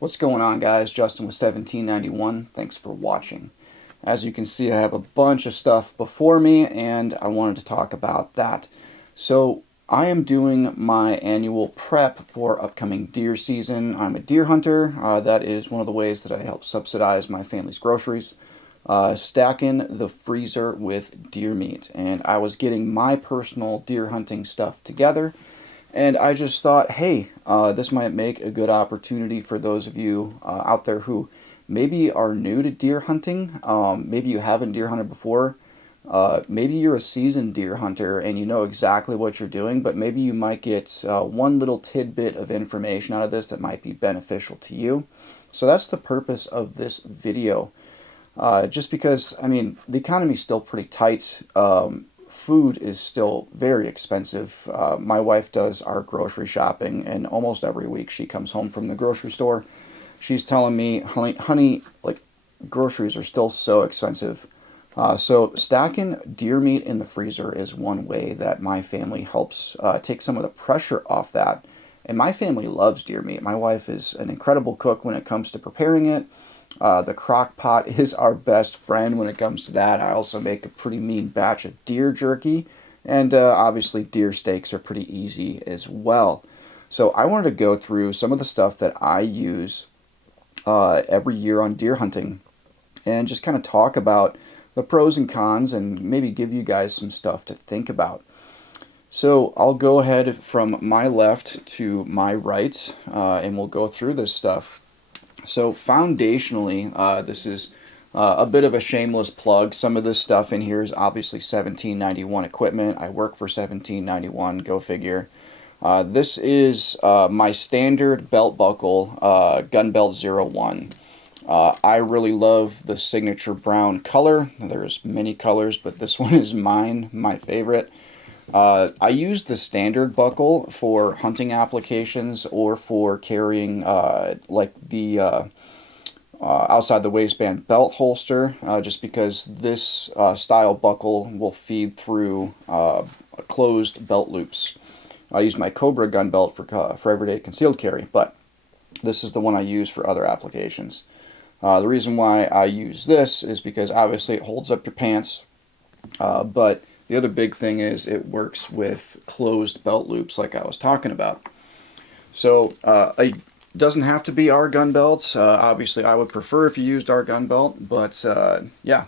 What's going on, guys? Justin with 1791. Thanks for watching. As you can see, I have a bunch of stuff before me, and I wanted to talk about that. So, I am doing my annual prep for upcoming deer season. I'm a deer hunter. That is one of the ways that I help subsidize my family's groceries. Stacking the freezer with deer meat. And I was getting my personal deer hunting stuff together. And I just thought, hey, this might make a good opportunity for those of you out there who maybe are new to deer hunting. Maybe you haven't deer hunted before. Maybe you're a seasoned deer hunter and you know exactly what you're doing, but maybe you might get one little tidbit of information out of this that might be beneficial to you. So that's the purpose of this video. Just because, I mean, the economy's still pretty tight. Food is still very expensive. My wife does our grocery shopping, and almost every week she comes home from the grocery store. She's telling me, honey, like, groceries are still so expensive. So stacking deer meat in the freezer is one way that my family helps take some of the pressure off that. And my family loves deer meat. My wife is an incredible cook when it comes to preparing it. The crock pot is our best friend when it comes to that. I also make a pretty mean batch of deer jerky, and obviously deer steaks are pretty easy as well. So I wanted to go through some of the stuff that I use every year on deer hunting and just kind of talk about the pros and cons and maybe give you guys some stuff to think about. So I'll go ahead from my left to my right, and we'll go through this stuff. So foundationally, this is a bit of a shameless plug. Some of this stuff in here is obviously 1791 equipment. I work for 1791, go figure. This is my standard belt buckle, Gun Belt 01. I really love the signature brown color. There's many colors, but this one is my favorite. I use the standard buckle for hunting applications or for carrying like the outside the waistband belt holster, just because this style buckle will feed through closed belt loops. I use my Cobra gun belt for everyday concealed carry, but this is the one I use for other applications. The reason why I use this is because obviously it holds up your pants, but the other big thing is it works with closed belt loops like I was talking about. So it doesn't have to be our gun belts. Obviously, I would prefer if you used our gun belt, but yeah,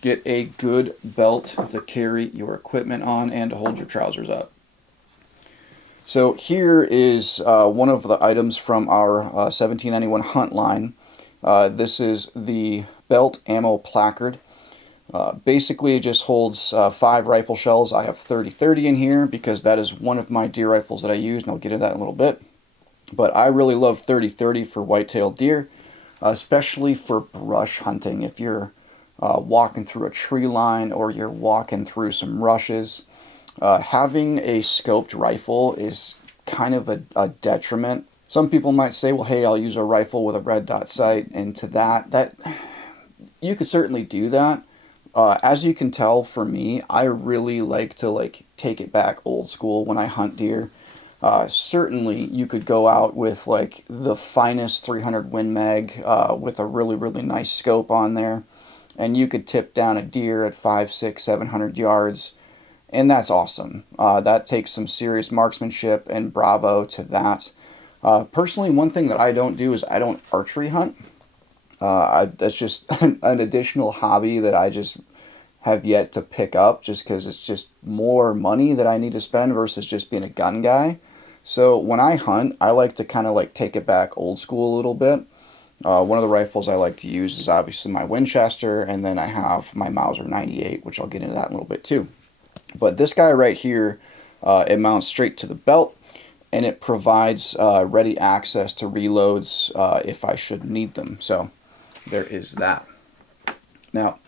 get a good belt to carry your equipment on and to hold your trousers up. So here is one of the items from our 1791 hunt line. This is the belt ammo placard. Basically, it just holds 5 rifle shells. I have 30-30 in here because that is one of my deer rifles that I use, and I'll get into that in a little bit. But I really love 30-30 for white-tailed deer, especially for brush hunting. If you're walking through a tree line or you're walking through some rushes, having a scoped rifle is kind of a detriment. Some people might say, well, hey, I'll use a rifle with a red dot sight, and to that you could certainly do that. As you can tell, for me, I really like to take it back old school when I hunt deer. Certainly, you could go out with like the finest 300 Win Mag with a really nice scope on there, and you could tip down a deer at 5, 6, 700 yards, and that's awesome. That takes some serious marksmanship, and bravo to that. Personally, one thing that I don't do is I don't archery hunt. That's just an additional hobby that I just have yet to pick up, just because it's just more money that I need to spend versus just being a gun guy. So when I hunt, I like to kind of take it back old school a little bit. One of the rifles I like to use is obviously my Winchester, and then I have my Mauser 98, which I'll get into that in a little bit too. But this guy right here, it mounts straight to the belt, and it provides ready access to reloads if I should need them. So there is that. Now,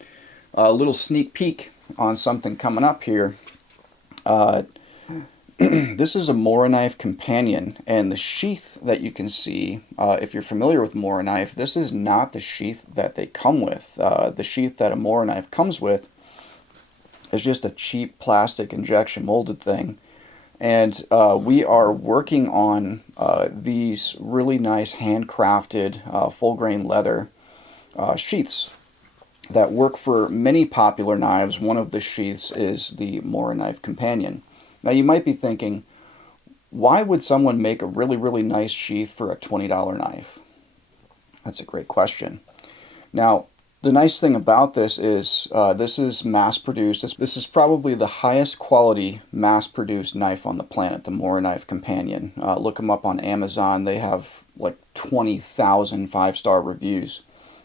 a little sneak peek on something coming up here. This is a Mora knife companion, and the sheath that you can see, if you're familiar with Mora knife, this is not the sheath that they come with. The sheath that a Mora knife comes with is just a cheap plastic injection molded thing, And we are working on these really nice handcrafted full grain leather sheaths that work for many popular knives. One of the sheaths is the Mora Knife Companion. Now you might be thinking, why would someone make a really nice sheath for a $20 knife? That's a great question. Now, the nice thing about this is mass produced. This is probably the highest quality mass produced knife on the planet, the Mora Knife Companion. Look them up on Amazon. They have like 20,000 5-star reviews.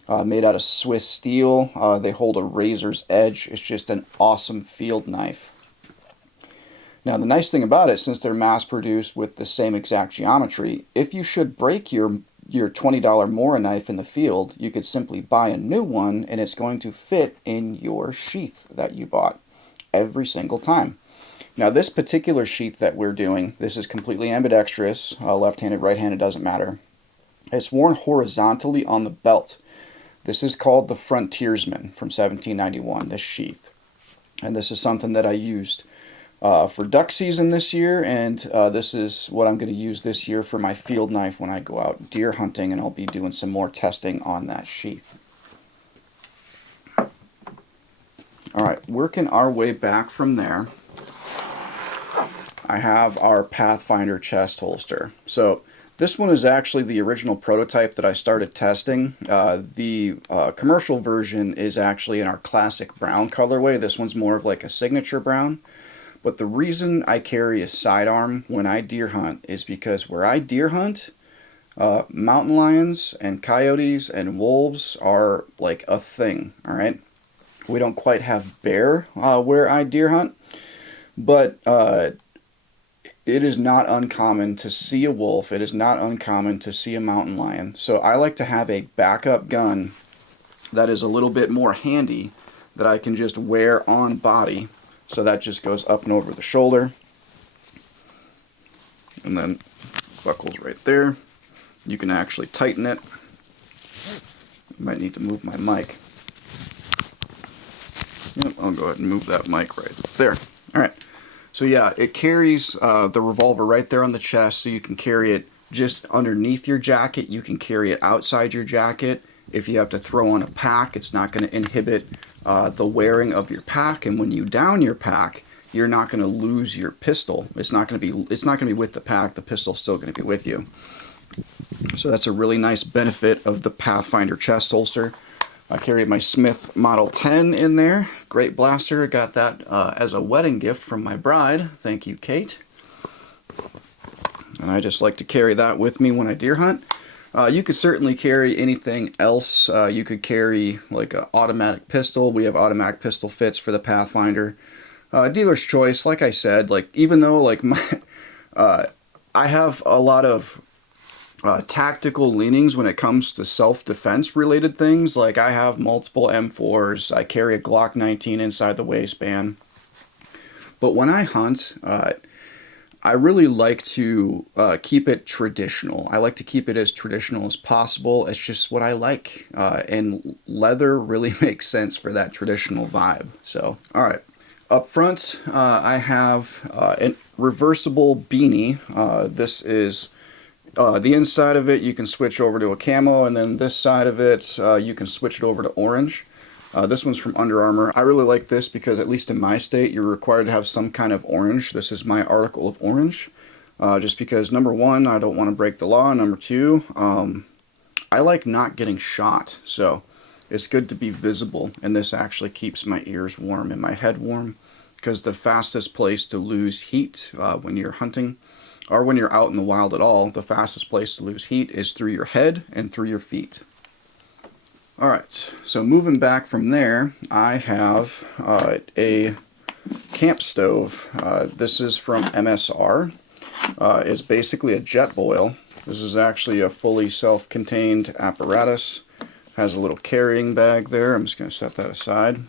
Made out of Swiss steel. They hold a razor's edge. It's just an awesome field knife. Now, the nice thing about it, since they're mass produced with the same exact geometry, if you should break your $20 Mora knife in the field, you could simply buy a new one and it's going to fit in your sheath that you bought every single time. Now this particular sheath that we're doing, this is completely ambidextrous, left-handed, right-handed, doesn't matter. It's worn horizontally on the belt. This is called the Frontiersman from 1791, this sheath. And this is something that I used for duck season this year, and this is what I'm going to use this year for my field knife when I go out deer hunting, and I'll be doing some more testing on that sheath. Alright, working our way back from there, I have our Pathfinder chest holster. So this one is actually the original prototype that I started testing. The commercial version is actually in our classic brown colorway. This one's more of like a signature brown. But the reason I carry a sidearm when I deer hunt is because where I deer hunt, mountain lions and coyotes and wolves are like a thing, alright? We don't quite have bear where I deer hunt, but it is not uncommon to see a wolf. It is not uncommon to see a mountain lion. So I like to have a backup gun that is a little bit more handy that I can just wear on body. So that just goes up and over the shoulder, and then buckles right there. You can actually tighten it. I might need to move my mic. Yep, I'll go ahead and move that mic right there. Alright, so yeah, it carries the revolver right there on the chest, so you can carry it just underneath your jacket. You can carry it outside your jacket. If you have to throw on a pack, it's not going to inhibit the wearing of your pack, and when you down your pack, you're not going to lose your pistol. It's not going to be with the pack. The pistol's still going to be with you. So that's a really nice benefit of the Pathfinder chest holster. I carry my Smith Model 10 in there. Great blaster. I got that as a wedding gift from my bride. Thank you, Kate. And I just like to carry that with me when I deer hunt. You could certainly carry anything else. You could carry like an automatic pistol. We have automatic pistol fits for the Pathfinder. Dealer's choice, like I said, like even though like I have a lot of tactical leanings when it comes to self-defense related things. Like I have multiple M4s. I carry a Glock 19 inside the waistband. But when I hunt, I really like to keep it traditional. I like to keep it as traditional as possible. It's just what I like. And leather really makes sense for that traditional vibe. So, alright. Up front, I have a reversible beanie. This is the inside of it. You can switch over to a camo, and then this side of it, you can switch it over to orange. This one's from Under Armour. I really like this because, at least in my state, you're required to have some kind of orange. This is my article of orange. Just because, number one, I don't want to break the law. Number two, I like not getting shot. So it's good to be visible. And this actually keeps my ears warm and my head warm. Because the fastest place to lose heat when you're hunting, or when you're out in the wild at all, the fastest place to lose heat is through your head and through your feet. Alright, so moving back from there, I have a camp stove. This is from MSR. It's basically a jet boil. This is actually a fully self-contained apparatus. Has a little carrying bag there. I'm just going to set that aside.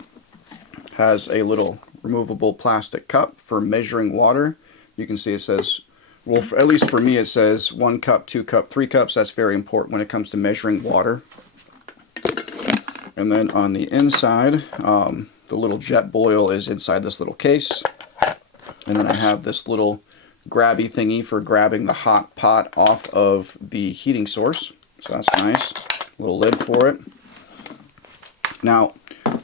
Has a little removable plastic cup for measuring water. You can see it says, well, at least for me, it says 1 cup, 2 cup, 3 cups. That's very important when it comes to measuring water. And then on the inside, the little jet boil is inside this little case. And then I have this little grabby thingy for grabbing the hot pot off of the heating source. So that's nice. Little lid for it. Now,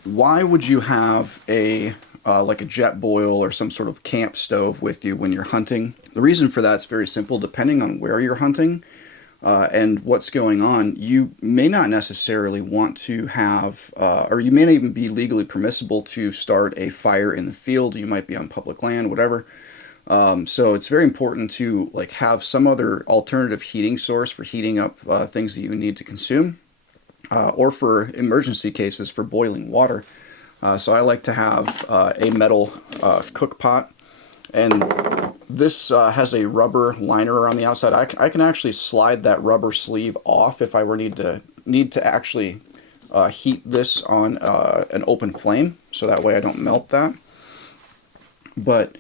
why would you have a like a jet boil or some sort of camp stove with you when you're hunting? The reason for that is very simple. Depending on where you're hunting and what's going on, you may not necessarily want to have, or you may not even be legally permissible to start a fire in the field. You might be on public land, whatever. So it's very important to like have some other alternative heating source for heating up things that you need to consume, or for emergency cases for boiling water. So I like to have a metal cook pot, and this has a rubber liner around the outside. I can actually slide that rubber sleeve off if I were need to actually heat this on an open flame, so that way I don't melt that. But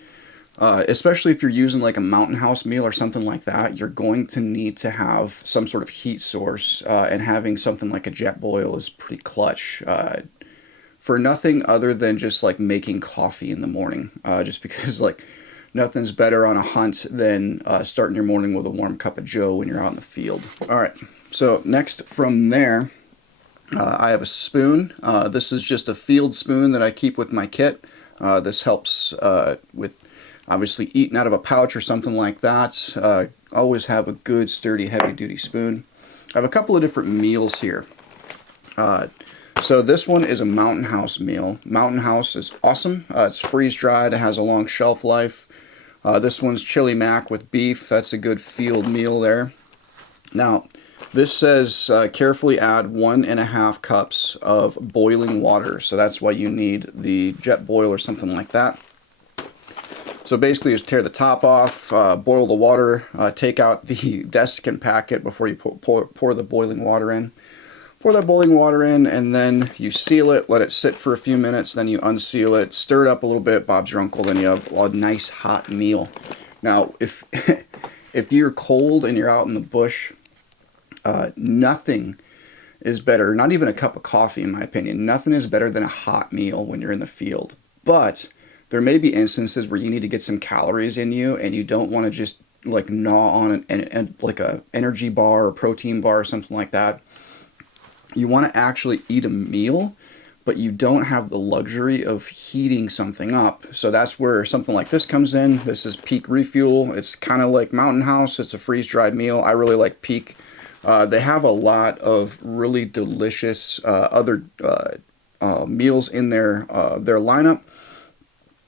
especially if you're using like a mountain house meal or something like that, you're going to need to have some sort of heat source, and having something like a jet boil is pretty clutch. For nothing other than just like making coffee in the morning, just because like nothing's better on a hunt than starting your morning with a warm cup of joe when you're out in the field. All right, so next from there, I have a spoon. This is just a field spoon that I keep with my kit. This helps with obviously eating out of a pouch or something like that. Always have a good sturdy heavy duty spoon. I have a couple of different meals here. So this one is a Mountain House meal. Mountain House is awesome. It's freeze dried. It has a long shelf life. This one's chili mac with beef. That's a good field meal there. Now, this says carefully add 1.5 cups of boiling water. So that's why you need the jet boil or something like that. So basically just tear the top off, boil the water, take out the desiccant packet before you pour the boiling water in. Pour that boiling water in, and then you seal it, let it sit for a few minutes, then you unseal it, stir it up a little bit, Bob's your uncle, then you have a nice hot meal. Now, if if you're cold and you're out in the bush, nothing is better, not even a cup of coffee in my opinion, nothing is better than a hot meal when you're in the field. But there may be instances where you need to get some calories in you, and you don't want to just like gnaw on like a energy bar or protein bar or something like that. You want to actually eat a meal, but you don't have the luxury of heating something up. So that's where something like this comes in. This is Peak Refuel. It's kind of like Mountain House. It's a freeze-dried meal. I really like Peak. They have a lot of really delicious other meals in their lineup.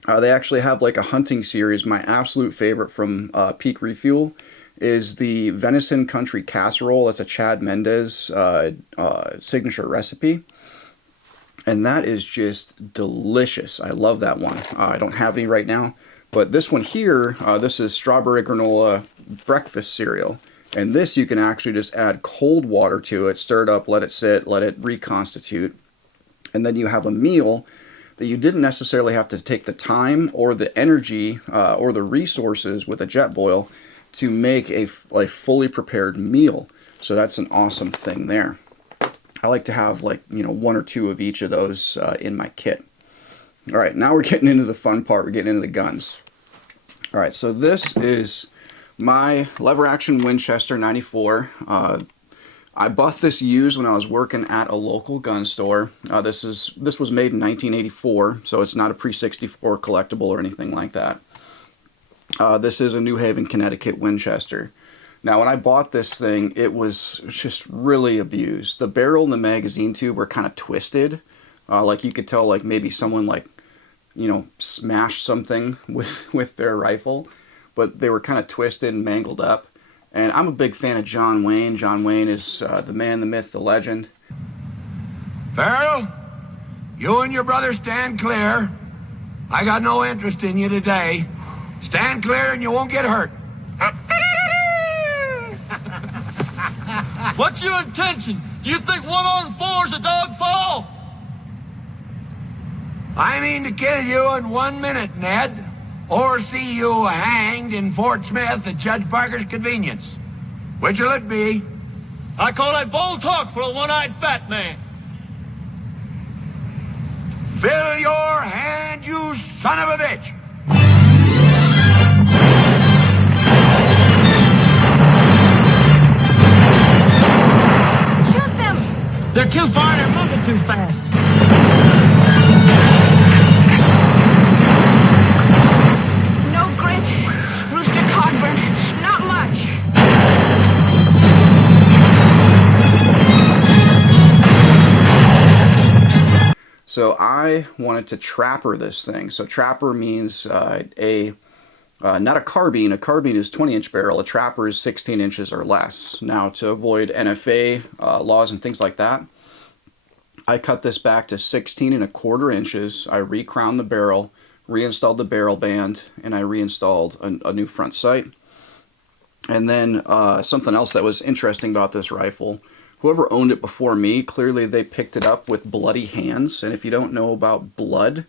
They actually have like a hunting series. My absolute favorite from Peak Refuel is the venison country casserole. That's a Chad Mendez signature recipe, and that is just delicious. I love that one. I don't have any right now, but this one here, this is strawberry granola breakfast cereal, and this you can actually just add cold water to it, stir it up, let it sit, let it reconstitute, and then you have a meal that you didn't necessarily have to take the time or the energy or the resources with a jet boil to make a fully prepared meal. So that's an awesome thing there. I like to have like, you know, 1 or 2 of each of those in my kit. All right, now we're getting into the fun part. We're getting into the guns. All right, so this is my lever action Winchester 94. I bought this used when I was working at a local gun store. This was made in 1984, so it's not a pre-64 collectible or anything like that. This is a New Haven, Connecticut Winchester. Now, when I bought this thing, it was just really abused. The barrel and the magazine tube were kind of twisted. Like you could tell, like maybe someone like, you know, smashed something with their rifle, but they were kind of twisted and mangled up. And I'm a big fan of John Wayne. John Wayne is the man, the myth, the legend. Farrell, you and your brother stand clear. I got no interest in you today. Stand clear and you won't get hurt. What's your intention? Do you think 1 on 4's a dog fall? I mean to kill you in 1 minute, Ned. Or see you hanged in Fort Smith at Judge Parker's convenience. Which'll it be? I call that bold talk for a one-eyed fat man. Fill your hand, you son of a bitch! They're too far and they're moving too fast. No grit, Rooster Cogburn, not much. So I wanted to trapper this thing. So trapper means not a carbine. A carbine is 20-inch barrel. A trapper is 16 inches or less. Now, to avoid NFA laws and things like that, I cut this back to 16 1/4 inches. I recrowned the barrel, reinstalled the barrel band, and I reinstalled a new front sight. And then something else that was interesting about this rifle, whoever owned it before me, clearly they picked it up with bloody hands. And if you don't know about blood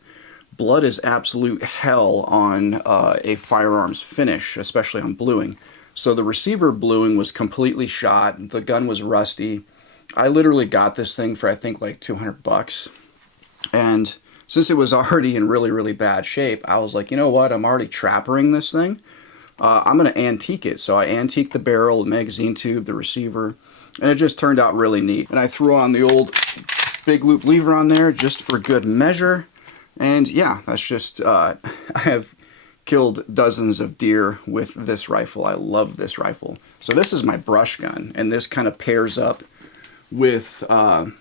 is absolute hell on a firearms finish, especially on bluing. So the receiver bluing was completely shot. The gun was rusty. I literally got this thing for I think like $200. And since it was already in really, really bad shape, I was like, you know what? I'm already trappering this thing. I'm going to antique it. So I antiqued the barrel, the magazine tube, the receiver, and it just turned out really neat. And I threw on the old big loop lever on there just for good measure. And yeah, that's just, I have killed dozens of deer with this rifle. I love this rifle. So this is my brush gun, and this kind of pairs up with our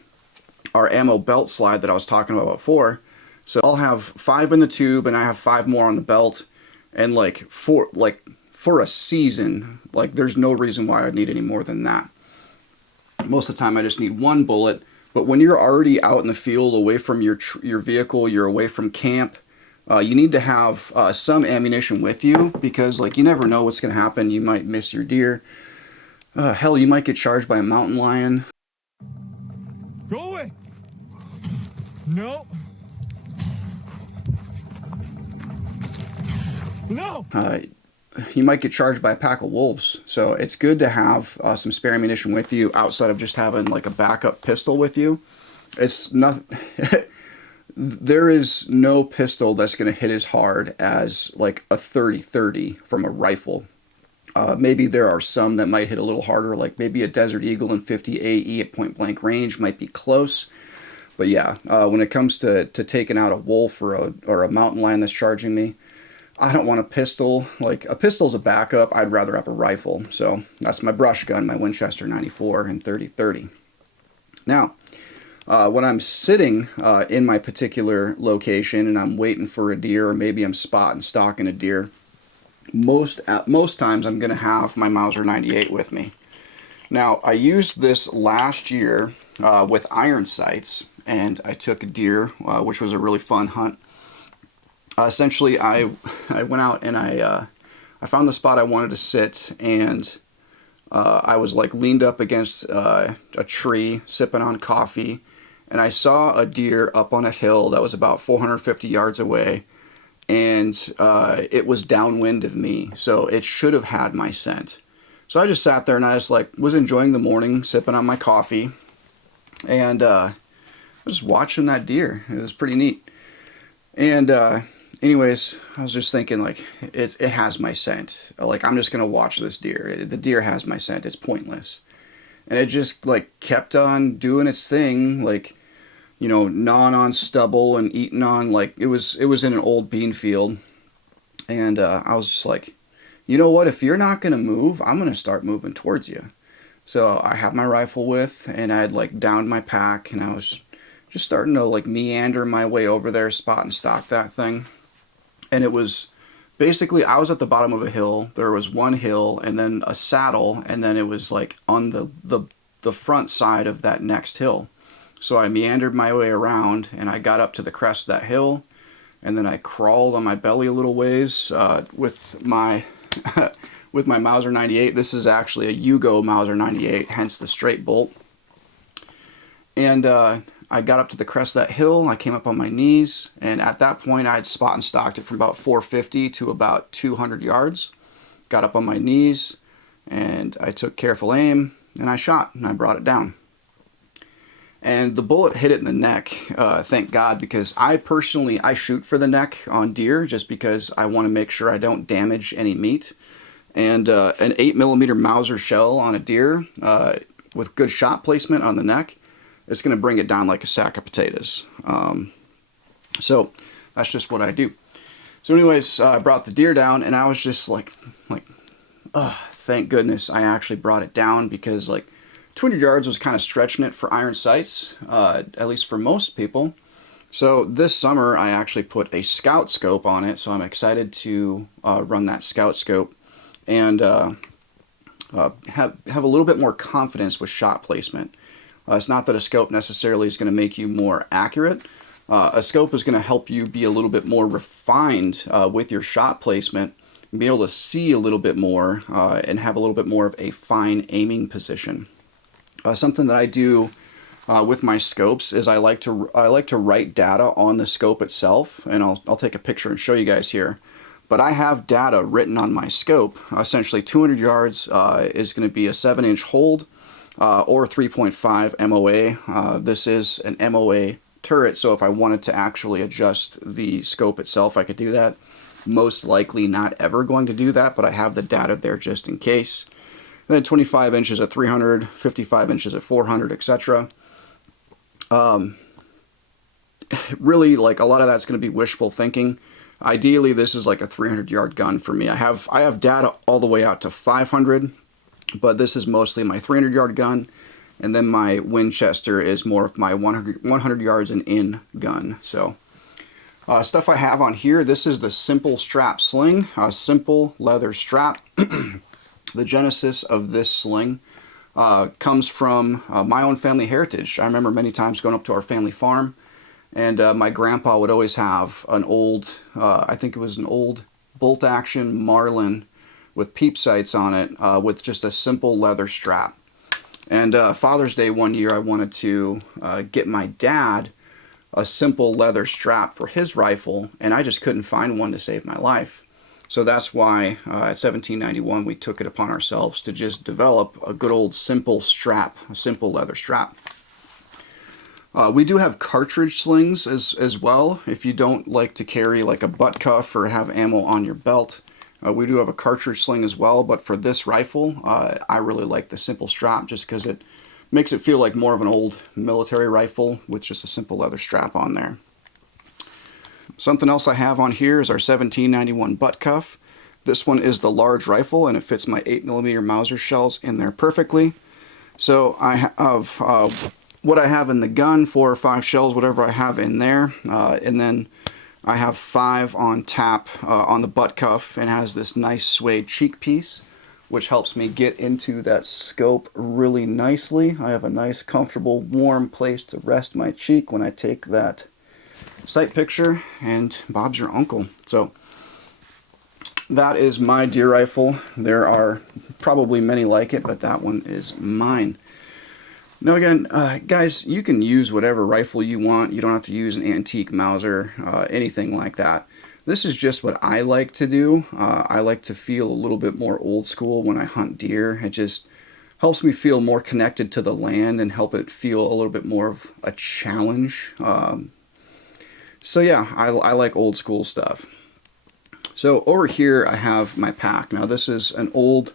ammo belt slide that I was talking about before. So I'll have 5 in the tube, and I have 5 more on the belt. And for a season, there's no reason why I'd need any more than that. Most of the time I just need 1 bullet. But when you're already out in the field, away from your vehicle, you're away from camp, you need to have some ammunition with you, because you never know what's going to happen. You might miss your deer. Hell, you might get charged by a mountain lion. Go away. No. No. You might get charged by a pack of wolves. So it's good to have some spare ammunition with you outside of just having a backup pistol with you. It's not. There is no pistol that's going to hit as hard as a 30-30 from a rifle. Maybe there are some that might hit a little harder, like maybe a Desert Eagle in 50 AE at point blank range might be close. But yeah, when it comes to taking out a wolf or a mountain lion that's charging me, I don't want a pistol. A pistol's a backup. I'd rather have a rifle. So that's my brush gun, my Winchester 94 in 30-30. Now, when I'm sitting in my particular location and I'm waiting for a deer, or maybe I'm spotting, stalking a deer, most times I'm going to have my Mauser 98 with me. Now, I used this last year with iron sights, and I took a deer, which was a really fun hunt. Essentially, I went out and I found the spot I wanted to sit, and I was leaned up against a tree, sipping on coffee, and I saw a deer up on a hill that was about 450 yards away, and it was downwind of me, so it should have had my scent. So I just sat there and I just was enjoying the morning, sipping on my coffee, and I was just watching that deer. It was pretty neat. And anyways, I was just thinking it has my scent. I'm just gonna watch this deer. The deer has my scent. It's pointless. And it just kept on doing its thing, gnawing on stubble and eating on it was in an old bean field. And I was just you know what? If you're not gonna move, I'm gonna start moving towards you. So I had my rifle with, and I had downed my pack, and I was just starting to meander my way over there, spot and stalk that thing. And it was basically, I was at the bottom of a hill. There was one hill and then a saddle, and then it was on the front side of that next hill. So I meandered my way around, and I got up to the crest of that hill, and then I crawled on my belly a little ways with my with my Mauser 98. This is actually a Yugo Mauser 98, hence the straight bolt. And I got up to the crest of that hill, I came up on my knees, and at that point I had spot and stalked it from about 450 to about 200 yards. Got up on my knees, and I took careful aim, and I shot, and I brought it down. And the bullet hit it in the neck, thank God, because I shoot for the neck on deer just because I want to make sure I don't damage any meat. And an 8mm Mauser shell on a deer with good shot placement on the neck, it's going to bring it down like a sack of potatoes. So that's just what I do. So anyways, I brought the deer down, and I was just like, thank goodness I actually brought it down, because like 200 yards was kind of stretching it for iron sights, at least for most people. So this summer I actually put a scout scope on it, so I'm excited to run that scout scope and have a little bit more confidence with shot placement. It's not that a scope necessarily is going to make you more accurate. A scope is going to help you be a little bit more refined with your shot placement, and be able to see a little bit more and have a little bit more of a fine aiming position. Something that I do with my scopes is I like to write data on the scope itself, and I'll take a picture and show you guys here. But I have data written on my scope. Essentially 200 yards is going to be a 7-inch hold or 3.5 MOA. This is an MOA turret, so if I wanted to actually adjust the scope itself, I could do that. Most likely not ever going to do that, but I have the data there just in case. And then 25 inches at 300, 55 inches at 400, etc. Really, like, a lot of that's going to be wishful thinking. Ideally, this is like a 300-yard gun for me. I have data all the way out to 500, but this is mostly my 300-yard gun, and then my Winchester is more of my 100 yards and in gun. So stuff I have on here, this is the Simple Strap Sling, a simple leather strap. The genesis of this sling comes from my own family heritage. I remember many times going up to our family farm, and my grandpa would always have an old, I think it was an old bolt-action Marlin with peep sights on it, with just a simple leather strap. And Father's Day one year, I wanted to get my dad a simple leather strap for his rifle, and I just couldn't find one to save my life. So that's why at 1791 we took it upon ourselves to just develop a good old simple strap, a simple leather strap. We do have cartridge slings as well. If you don't like to carry like a butt cuff or have ammo on your belt, we do have a cartridge sling as well. But for this rifle, I really like the simple strap just because it makes it feel like more of an old military rifle with just a simple leather strap on there. Something else I have on here is our 1791 butt cuff. This one is the large rifle, and it fits my 8mm Mauser shells in there perfectly. So I have what I have in the gun, 4 or 5 shells, whatever I have in there, and then I have 5 on tap on the butt cuff, and has this nice suede cheek piece, which helps me get into that scope really nicely. I have a nice, comfortable, warm place to rest my cheek when I take that sight picture, and Bob's your uncle. So that is my deer rifle. There are probably many like it, but that one is mine. Now again, guys, you can use whatever rifle you want. You don't have to use an antique Mauser, anything like that. This is just what I like to do. I like to feel a little bit more old school when I hunt deer. It just helps me feel more connected to the land and help it feel a little bit more of a challenge. So yeah, I like old school stuff. So over here I have my pack. Now this is an old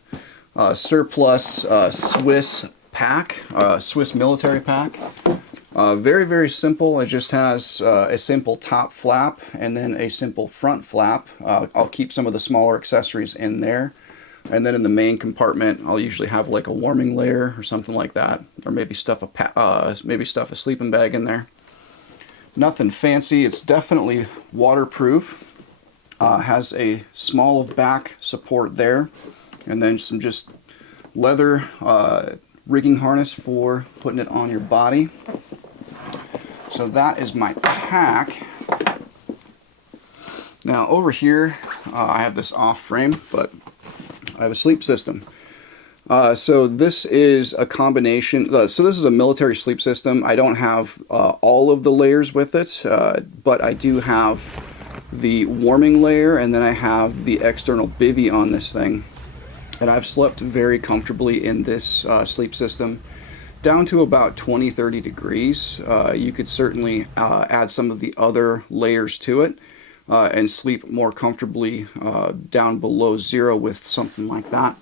surplus Swiss pack, Swiss military pack. Very, very simple. It just has a simple top flap and then a simple front flap. I'll keep some of the smaller accessories in there. And then in the main compartment, I'll usually have like a warming layer or something like that, or maybe stuff a sleeping bag in there. Nothing fancy. It's definitely waterproof. Has a small back support there, and then some just leather rigging harness for putting it on your body. So that is my pack. Now over here, I have this off frame, but I have a sleep system. So this is a combination, so this is a military sleep system. I don't have all of the layers with it, but I do have the warming layer, and then I have the external bivy on this thing. And I've slept very comfortably in this sleep system down to about 20-30 degrees. You could certainly add some of the other layers to it and sleep more comfortably down below 0 with something like that.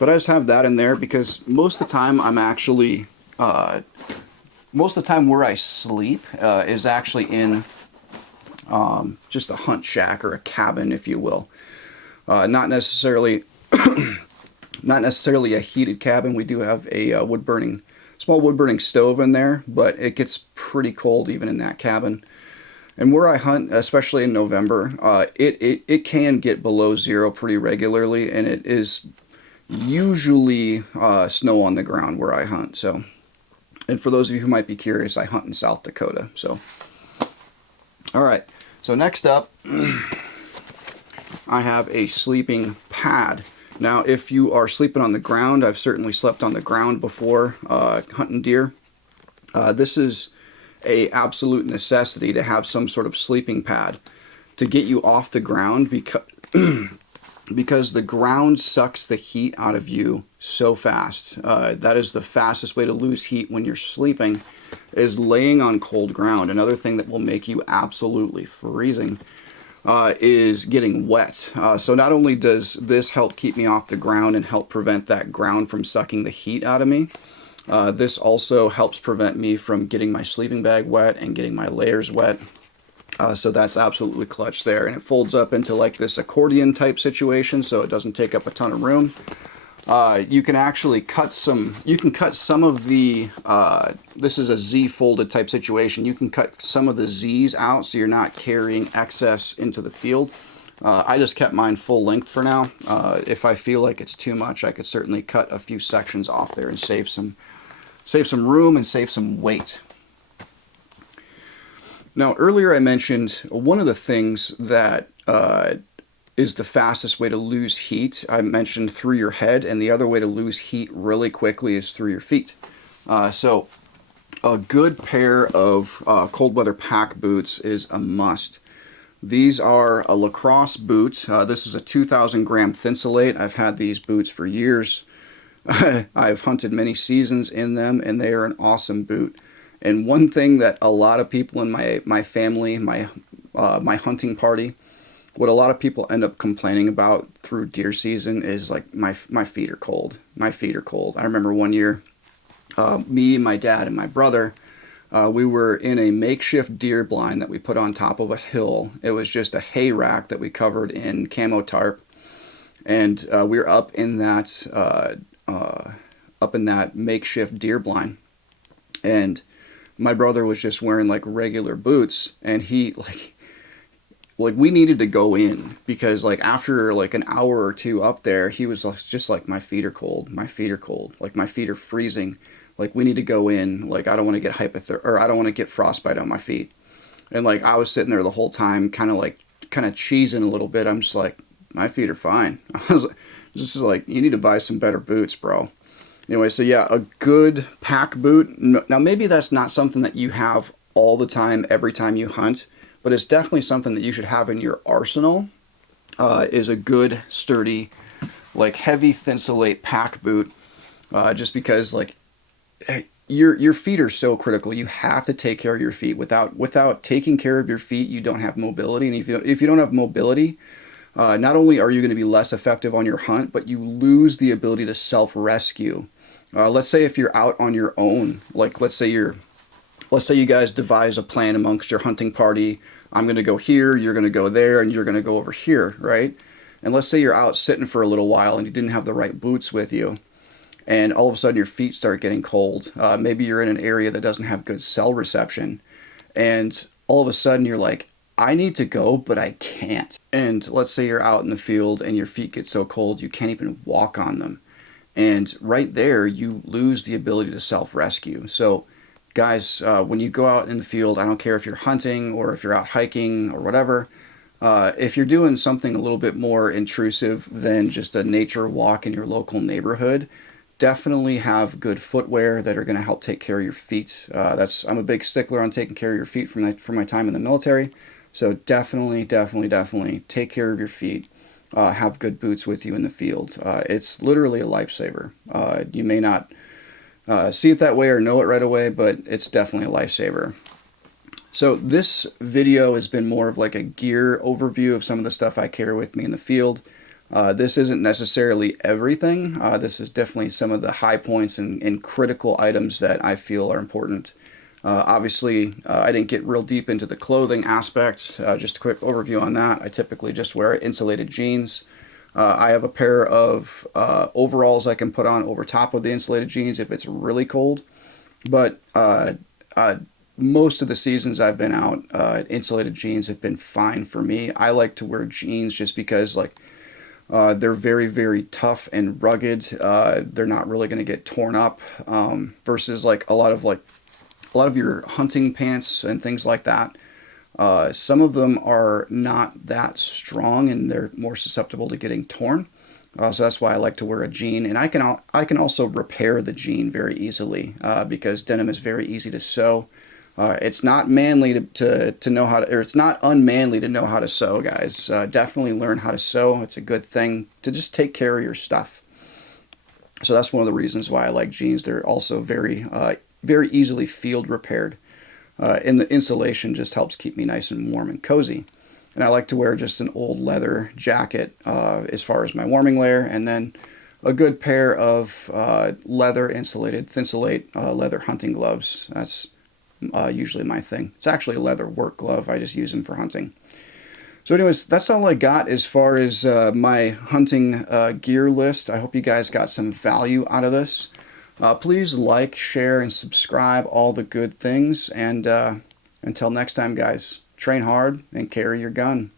But I just have that in there because most of the time I'm actually most of the time where I sleep is actually in just a hunt shack or a cabin, if you will. Not necessarily a heated cabin. We do have a small wood burning stove in there, but it gets pretty cold even in that cabin. And where I hunt, especially in November, it can get below zero pretty regularly, and it is usually snow on the ground where I hunt. So, and for those of you who might be curious, I hunt in South Dakota. So, all right. So next up, I have a sleeping pad. Now, if you are sleeping on the ground, I've certainly slept on the ground before hunting deer. This is a absolute necessity to have some sort of sleeping pad to get you off the ground, because the ground sucks the heat out of you so fast. That is the fastest way to lose heat when you're sleeping, is laying on cold ground. Another thing that will make you absolutely freezing is getting wet. So not only does this help keep me off the ground and help prevent that ground from sucking the heat out of me, this also helps prevent me from getting my sleeping bag wet and getting my layers wet. So that's absolutely clutch there. And it folds up into like this accordion type situation, so it doesn't take up a ton of room. You can actually cut some of the, this is a Z folded type situation. You can cut some of the Z's out so you're not carrying excess into the field. I just kept mine full length for now. If I feel like it's too much, I could certainly cut a few sections off there and save some room and save some weight. Now, earlier I mentioned one of the things that is the fastest way to lose heat. I mentioned through your head, and the other way to lose heat really quickly is through your feet. So a good pair of cold weather pack boots is a must. These are a lacrosse boot. This is a 2,000 gram Thinsulate. I've had these boots for years. I've hunted many seasons in them, and they are an awesome boot. And one thing that a lot of people in my family, my hunting party, what a lot of people end up complaining about through deer season is like my feet are cold. My feet are cold. I remember one year, me, my dad, and my brother, we were in a makeshift deer blind that we put on top of a hill. It was just a hay rack that we covered in camo tarp, and we were up in that makeshift deer blind, and my brother was just wearing like regular boots, and he like we needed to go in because like after like an hour or two up there, he was just like, my feet are cold, like my feet are freezing, like we need to go in, like I don't want to get I don't want to get frostbite on my feet. And like I was sitting there the whole time kind of cheesing a little bit. I'm just like, my feet are fine. I was just like, you need to buy some better boots, bro. Anyway, so yeah, a good pack boot. Now maybe that's not something that you have all the time, every time you hunt, but it's definitely something that you should have in your arsenal, is a good, sturdy, like heavy Thinsulate pack boot, just because like your feet are so critical. You have to take care of your feet. Without taking care of your feet, you don't have mobility. And if you don't have mobility, not only are you going to be less effective on your hunt, but you lose the ability to self-rescue. Let's say if you're out on your own, like let's say you guys devise a plan amongst your hunting party. I'm going to go here, you're going to go there, and you're going to go over here, right? And let's say you're out sitting for a little while and you didn't have the right boots with you, and all of a sudden your feet start getting cold. Maybe you're in an area that doesn't have good cell reception, and all of a sudden you're like, I need to go, but I can't. And let's say you're out in the field and your feet get so cold you can't even walk on them. And right there, you lose the ability to self-rescue. So guys, when you go out in the field, I don't care if you're hunting or if you're out hiking or whatever, if you're doing something a little bit more intrusive than just a nature walk in your local neighborhood, definitely have good footwear that are going to help take care of your feet. I'm a big stickler on taking care of your feet from my time in the military. So definitely take care of your feet. Have good boots with you in the field. It's literally a lifesaver. You may not see it that way or know it right away, but it's definitely a lifesaver. So this video has been more of like a gear overview of some of the stuff I carry with me in the field. This isn't necessarily everything. This is definitely some of the high points and critical items that I feel are important. Obviously, I didn't get real deep into the clothing aspect. Just a quick overview on that. I typically just wear insulated jeans. I have a pair of overalls I can put on over top of the insulated jeans if it's really cold. But most of the seasons I've been out, insulated jeans have been fine for me. I like to wear jeans just because like they're very, very tough and rugged. They're not really going to get torn up versus like a lot of your hunting pants and things like that. Some of them are not that strong and they're more susceptible to getting torn. So that's why I like to wear a jean, and I can also repair the jean very easily because denim is very easy to sew. It's not manly to know how to, or it's not unmanly to know how to sew, guys. Definitely learn how to sew. It's a good thing to just take care of your stuff. So that's one of the reasons why I like jeans. They're also very easily field repaired. And the insulation just helps keep me nice and warm and cozy. And I like to wear just an old leather jacket as far as my warming layer, and then a good pair of leather insulated, thinsulate leather hunting gloves. That's usually my thing. It's actually a leather work glove. I just use them for hunting. So anyways, that's all I got as far as my hunting gear list. I hope you guys got some value out of this. Please like, share, and subscribe, all the good things. And until next time, guys, train hard and carry your gun.